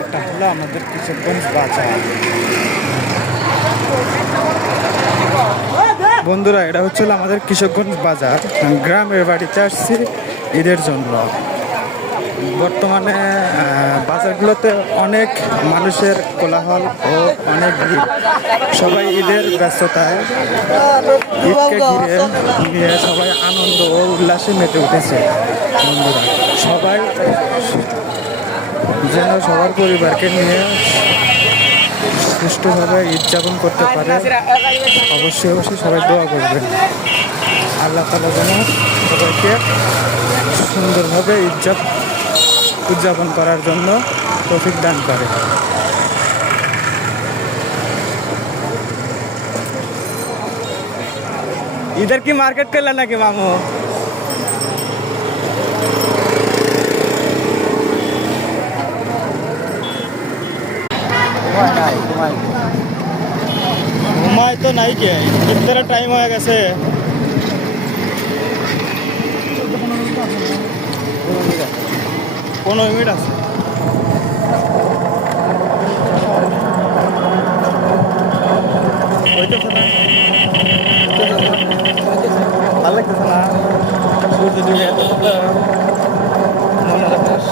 এটা হলো আমাদের কিশোরগঞ্জ বাজার। বন্ধুরা, এটা হচ্ছে আমাদের কিশোরগঞ্জ বাজার। গ্রামের বাড়িতে আসছি ঈদের জন্য। বর্তমানে বাজারগুলোতে অনেক মানুষের কোলাহল ও অনেক ভিড়। সবাই ঈদের ব্যস্ততায় ঈদকে ঘিরে নিয়ে সবাই আনন্দ ও উল্লাসে মেতে উঠেছে। বন্ধুরা, সবাই যেন সবার পরিবারকে নিয়ে সুষ্ঠুভাবে ঈদ যাপন করতে পারে। অবশ্যই অবশ্যই সবাই দোয়া করবেন। আল্লাহ তাআলা যেন সবাইকে সুন্দরভাবে ঈদ উদযাপন করার জন্য তৌফিক দান করে। इधर की मार्केट कर लेना कि मामू घुमाए तो नहीं के कितना टाइम हो गए 15 মিনিট আছে। ভালো লাগতেছে না সূর্য ডুবে এত সুন্দর মনে রাখাস।